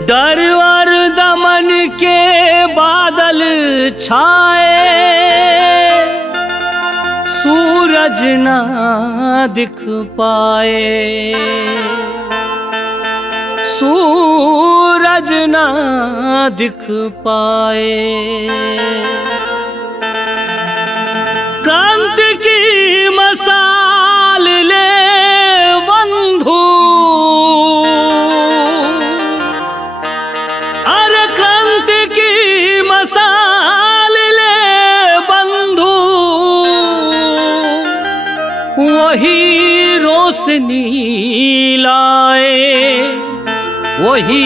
डर और दमन के बादल छाए, सूरज ना दिख पाए, सूरज ना दिख पाए। क्रांति की मसाल ले बंधु, अरे क्रांति की मसाल ले बंधु, वही रोशनी लाए, वही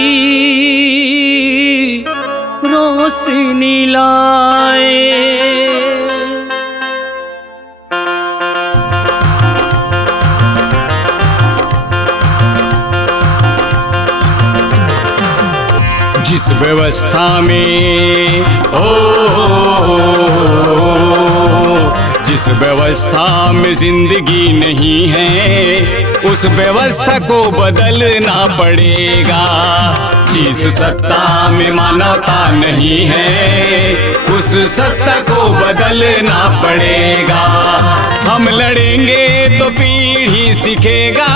रोशनी लाए। जिस व्यवस्था में जिस व्यवस्था में जिंदगी नहीं है, उस व्यवस्था को बदलना पड़ेगा। जिस सत्ता में मानवता नहीं है, उस सत्ता को बदलना पड़ेगा। हम लड़ेंगे तो पीढ़ी सीखेगा,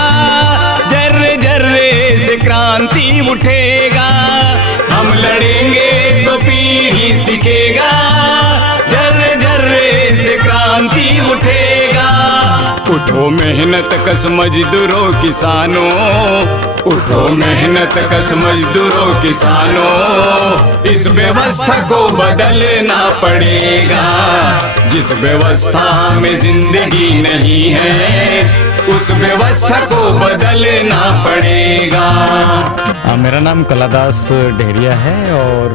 जर्रे जर्रे से क्रांति उठेगा। हम लड़ेंगे तो पीढ़ी सीखेगा, जर्रे जर्रे से क्रांति उठेगा। उठो मेहनत कश मजदूरों किसानों, उठो मेहनत कश मजदूरों किसानों, इस व्यवस्था को बदलना पड़ेगा। जिस व्यवस्था में जिंदगी नहीं है, उस व्यवस्था को बदलना पड़ेगा। मेरा नाम कलादास डेहरिया है और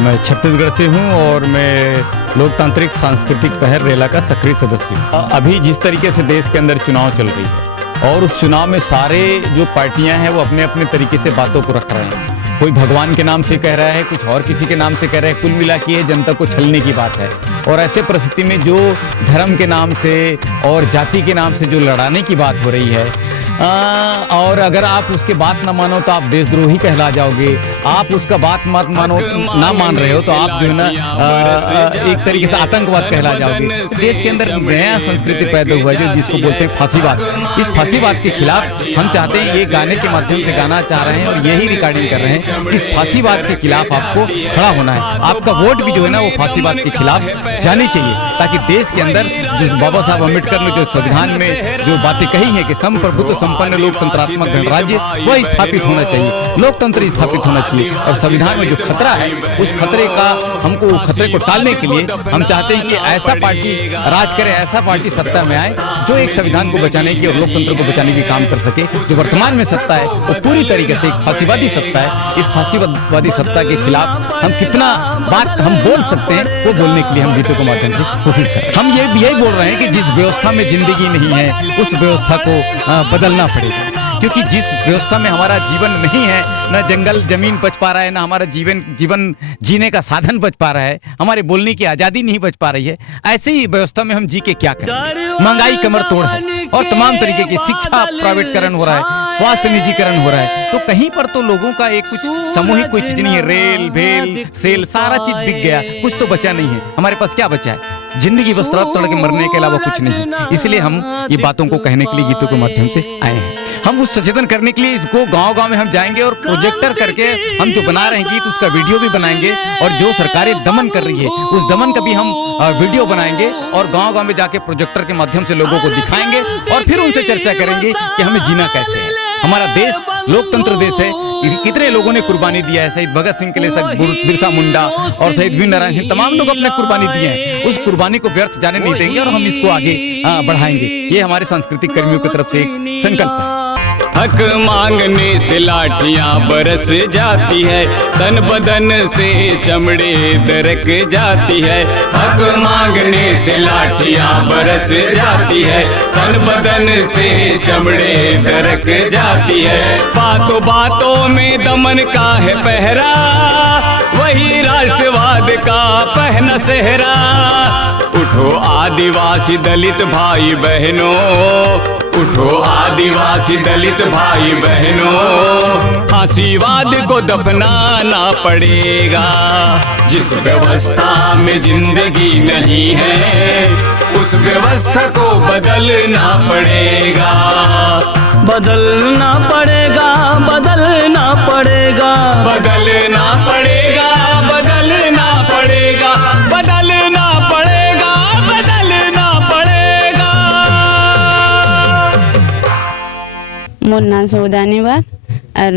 मैं छत्तीसगढ़ से हूँ और मैं लोकतांत्रिक सांस्कृतिक पहल रेला का सक्रिय सदस्य हूँ। अभी जिस तरीके से देश के अंदर चुनाव चल रही है और उस चुनाव में सारे जो पार्टियां हैं वो अपने अपने तरीके से बातों को रख रहे हैं। कोई भगवान के नाम से कह रहा है, कुछ और किसी के नाम से कह रहा है। कुल मिला के ये जनता को छलने की बात है। और ऐसे परिस्थिति में जो धर्म के नाम से और जाति के नाम से जो लड़ाने की बात हो रही है, और अगर आप उसके बात ना मानो तो आप देशद्रोही कहला जाओगे। आप उसका बात मत मानो, ना मान रहे हो तो आप जो है ना एक तरीके से आतंकवाद कहला जाओगे। देश के अंदर नया संस्कृति पैदा हुआ है जिसको बोलते हैं फांसीवाद। इस फांसीवाद के खिलाफ हम चाहते हैं, ये गाने के माध्यम से गाना चाह रहे हैं और यही रिकॉर्डिंग कर रहे हैं। इस फांसीवाद के खिलाफ आपको खड़ा होना है। आपका वोट भी जो है ना वो फांसीवाद के खिलाफ जानी चाहिए, ताकि देश के अंदर जो बाबा साहब अम्बेडकर ने जो संविधान में जो बातें कही है कि संप्रभुत्व संपन्न लोकतंत्रात्मक गणराज्य वह स्थापित होना चाहिए, लोकतंत्र स्थापित होना चाहिए। और संविधान में जो खतरा है उस खतरे का हमको खतरे को टालने के लिए हम चाहते हैं कि ऐसा पार्टी राज करे, ऐसा पार्टी सत्ता में आए जो एक संविधान को बचाने की और लोकतंत्र को बचाने की काम कर सके। जो वर्तमान में सत्ता है वो पूरी तरीके से एक फांसीवादी सत्ता है। इस फांसीवादी सत्ता के खिलाफ हम कितना बात हम बोल सकते हैं वो बोलने के लिए हम गीतों के माध्यम से कोशिश कर रहे हैं। हम यही बोल रहे हैं कि जिस व्यवस्था में जिंदगी नहीं है उस व्यवस्था को बदलना पड़ेगा, क्योंकि जिस व्यवस्था में हमारा जीवन नहीं है, न जंगल जमीन बच पा रहा है, न हमारा जीवन जीने का साधन बच पा रहा है, हमारे बोलने की आजादी नहीं बच पा रही है, ऐसे ही व्यवस्था में हम जी के क्या करें। महंगाई कमर तोड़ है और तमाम तरीके की शिक्षा प्राइवेटकरण हो रहा है, स्वास्थ्य निजीकरण हो रहा है। तो कहीं पर तो लोगों का एक कुछ सामूहिक कोई चीज नहीं है। रेल भेल सेल सारा चीज बिक गया, कुछ तो बचा नहीं है। हमारे पास क्या बचा है? जिंदगी बस तड़प तड़ के मरने के अलावा कुछ नहीं है। इसलिए हम ये बातों को कहने के लिए गीतों के माध्यम से आए हैं। हम उस सचेतन करने के लिए इसको गांव-गांव में हम जाएंगे और प्रोजेक्टर करके हम जो बना रहे हैं गीत उसका वीडियो भी बनाएंगे, और जो सरकारें दमन कर रही है उस दमन का भी हम वीडियो बनाएंगे और गांव-गांव में जाके प्रोजेक्टर के माध्यम से लोगों को दिखाएंगे और फिर उनसे चर्चा करेंगे कि हमें जीना कैसे है। हमारा देश लोकतंत्र देश है। कितने लोगों ने कुर्बानी दिया है। शहीद भगत सिंह के लिए बिरसा मुंडा और शहीद वीर नारायण सिंह, तमाम लोग अपने कुर्बानी दिए हैं। उस कुर्बानी को व्यर्थ जाने नहीं देंगे और हम इसको आगे बढ़ाएंगे। ये हमारे सांस्कृतिक कर्मियों की तरफ से एक संकल्प है। हक मांगने से लाठियां बरस जाती है, तन बदन से चमड़े दरक जाती है। हक मांगने से लाठियां बरस जाती है, तन बदन से चमड़े दरक जाती है। बातों बातों में दमन का है पहरा, वही राष्ट्रवाद का पहना सेहरा। उठो आदिवासी दलित भाई बहनों, उठो आदिवासी दलित भाई बहनों, फांसीवाद को दफनाना पड़ेगा। जिस व्यवस्था में जिंदगी नहीं है, उस व्यवस्था को बदलना पड़ेगा। बदलना पड़ेगा, बदलना पड़ेगा, बदलना पड़ेगा, बदलना पड़ेगा, बदलना पड़ेगा, बदलना पड़ेगा। मोर ना सौदानी बा और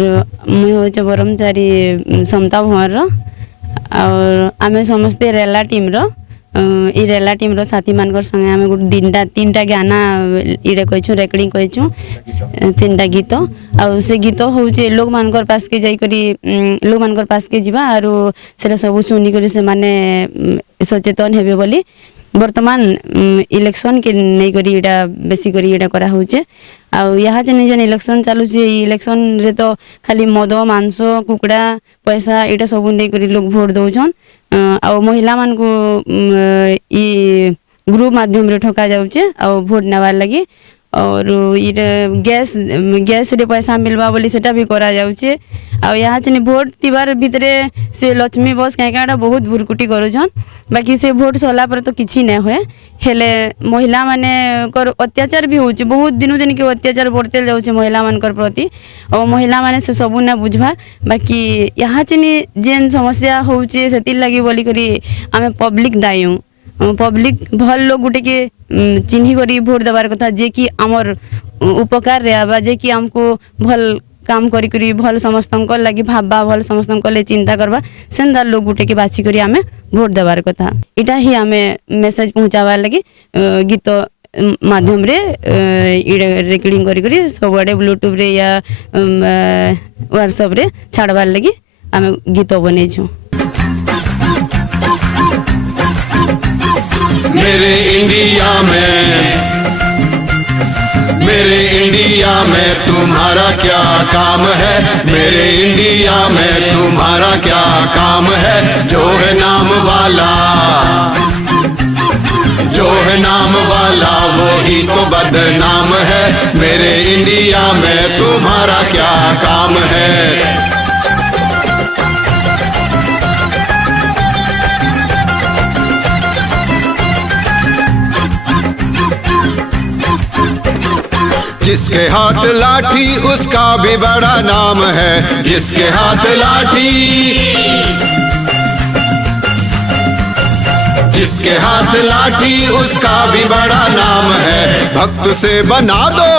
मुई होचे ब्रह्मचारी समता भवर और आमे समस्ते रेला टीम रो ई रेला टीम रो साथी मानकर संगे आमे गुटे तीनटा गाना इडे कहछु रेकर्डिंग कहछु 3टा गीत आ से गीत होचे लोग मानकर पास के जाई करी लोग मानकर पास के जीवा आरो सेरा सब सुनी करी से माने सचेतन हेबे बोली वर्तमान इलेक्शन के नहीं करी इडा बेसी करी इडा करा होचे आ यहाँ जेन जेन इलेक्शन चालू छे इलेक्शन रे तो खाली मद मांस कुकड़ा पैसा इटा सब नहीं करी लोग वोट दौछन आ महिला मान को ई ग्रुप माध्यम रे ठका जाउचे आ वोट नेवार लगी और इटा गैस रे पैसा मिलवा बोली सेटा भी करा जाउचे आ यहाँ चने वोट तिबार भितरे से लक्ष्मी बस काटा बहुत भुरकुटी करूछन बाकी से वोट सरला पर तो किछि नै होए हेले महिला माने कर अत्याचार भी होउचे बहुत दिनो दिन के अत्याचार बढ़ते जाउचे महिला मानकर प्रति और महिला माने से सबु ना बुझवा बाकी यहाँ चने जेन समस्या होउचे सेति लागि बोली करी आमे पब्लिक दायू पब्लिक भल लोग गुटे के चिन्ही करी वोट देवार कथा जे कि आमर उपकार रे आबा जे कि हमको भल काम करी करी भल समस्तन को लगी भाबा भल समस्तन को ले चिंता करबा सेंदा लोग गुटे के बाछी करी आमे वोट देवार कथा इटा ही आमे मेसेज पहुंचावार लगी गीत माध्यम रे रेकर्डिंग करी करी सबडे ब्लूटूथ रे या व्हाट्सएप रे छाड़वार लगी आमे गीत बनै छु। मेरे इंडिया में तुम्हारा क्या काम है, मेरे इंडिया में तुम्हारा क्या काम है। जो है नाम वाला वो ही तो बदनाम है, मेरे इंडिया में तुम्हारा क्या काम है। जिसके हाथ लाठी उसका भी बड़ा नाम है, जिसके हाथ लाठी, जिसके हाथ लाठी उसका भी बड़ा नाम है। भक्त से बना दो,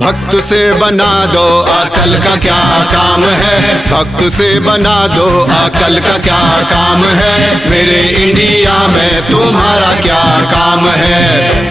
भक्त से बना दो अकल का क्या काम है, भक्त से बना दो अकल का क्या काम है। मेरे इंडिया में तुम्हारा क्या काम है।